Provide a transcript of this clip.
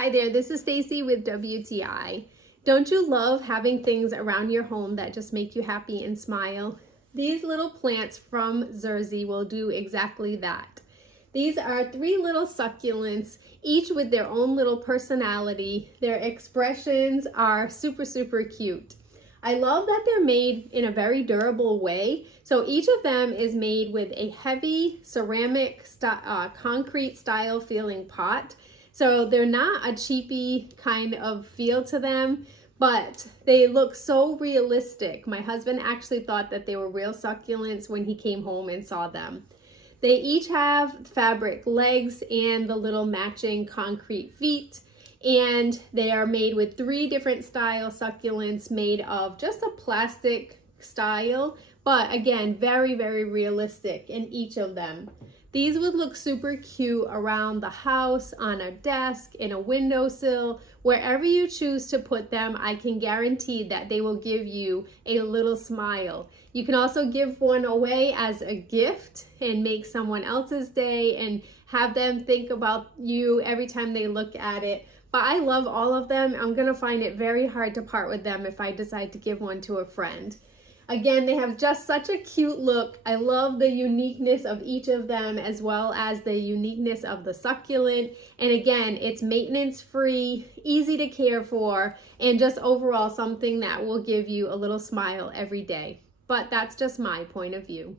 Hi there, this is Stacy with WTI. Don't you love having things around your home that just make you happy and smile? These little plants from Zerzsy will do exactly that. These are 3 little succulents, each with their own little personality. Their expressions are super cute. I love that they're made in a very durable way. So each of them is made with a heavy ceramic concrete style feeling pot. So they're not a cheapy kind of feel to them, but they look so realistic. My husband actually thought that they were real succulents when he came home and saw them. They each have fabric legs and the little matching concrete feet, and they are made with 3 different style succulents made of just a plastic style, but again, very realistic in each of them. These would look super cute around the house, on a desk, in a windowsill, wherever you choose to put them. I can guarantee that they will give you a little smile. You can also give one away as a gift and make someone else's day and have them think about you every time they look at it. But I love all of them. I'm gonna find it very hard to part with them if I decide to give one to a friend. Again, they have just such a cute look. I love the uniqueness of each of them as well as the uniqueness of the succulent. And again, it's maintenance free, easy to care for, and just overall something that will give you a little smile every day. But that's just my point of view.